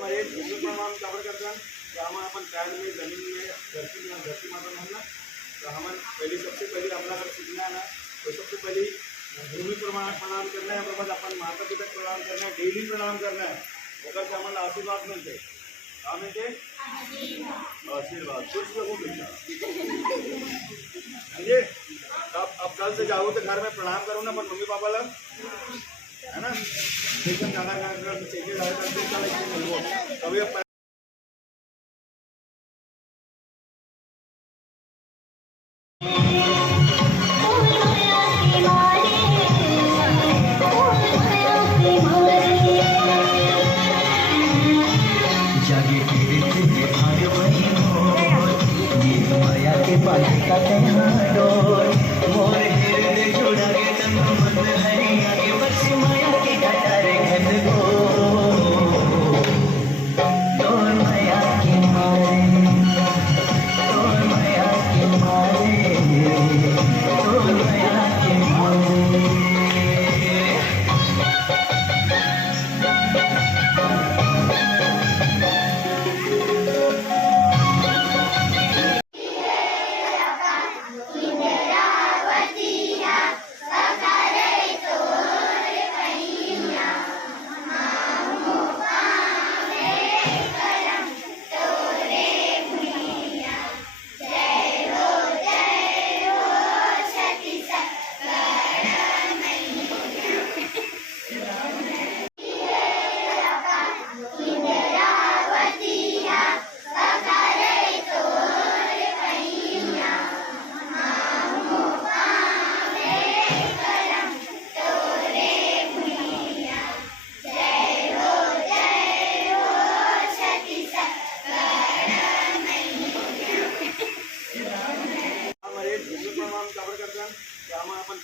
हमारे भूमि प्रमाण कवर करता तो हम अपन पैर में जमीन में धरती माता में ना तो हम पहले सबसे पहले हमला अगर सीखना है ना तो सबसे पहले भूमि प्रणाम करना है बाद अपन माता पिता प्रणाम करना है डेली प्रणाम करना है ओकर से हमारा आशीर्वाद मिलते का मिलते आशीर्वाद कुछ लोगों मिलता समझे। अब कल से जाओ तो घर में प्रणाम करो ना अपन मम्मी पापा लग है ना एकदम ज़्यादा चाहिए अभी अब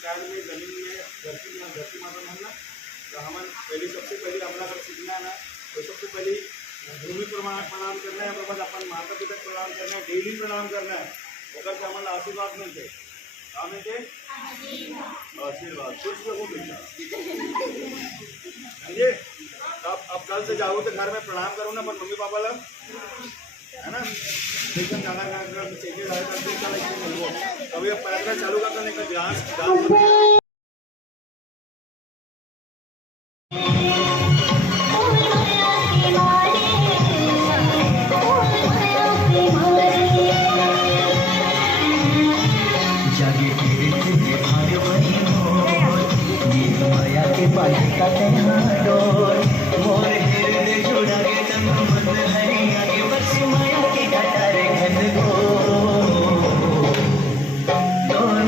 पैर में जमीन में धरती माता में ना तो हम पहले सबसे पहले हमला अगर सीखना है ना तो सबसे पहले भूमि प्रणाम करना है बाद अपन माता पिता प्रणाम करना है डेली प्रणाम करना है ओकर से हमारा आशीर्वाद मिलते का मिलते आशीर्वाद कुछ लोगों मिलता समझे। अब कल से जाओ तो घर में प्रणाम करो ना अपन मम्मी पापा लग है ना एकदम ज़्यादा चाहिए अभी अब पैदल चालू करता नहीं तो ध्यान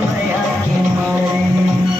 माया के मारे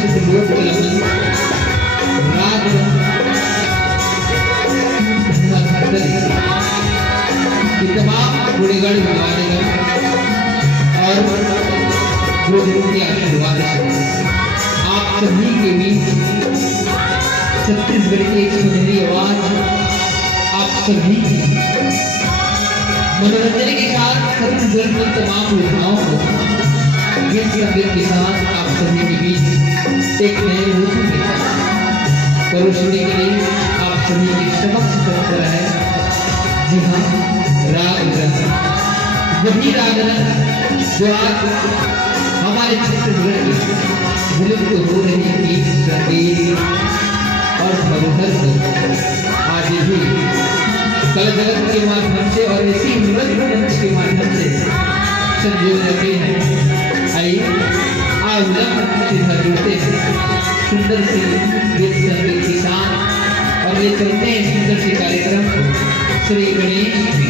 प्रसिद्ध लोक कलामन राग ये तमाम गुणगण विद्वानगण और गुरुदेव के आशीर्वाद से आप सभी के बीच छत्तीसगढ़ की एक सुनहरी आवाज आप सभी की मनोरंजन के साथ छत्तीसगढ़ की तमाम योजनाओं को गीत संगीत के साथ आप सभी के बीच एक नए रूप में परोसने के लिए आप सभी के समक्ष कर है। जी हाँ, राग रंग, वही राग रंग जो आज हमारे छत्तीसगढ़ की विलुप्त हो रही गीत संगीत और धरोहर को आज भी कला जगत के माध्यम से और इसी नृत्य मंच के माध्यम से संजो रखे हैं। आइए आज सीधा जुड़ते हैं सुंदर से गीत संगीत के साथ और ये चलते हैं सुंदर से कार्यक्रम श्री गणेश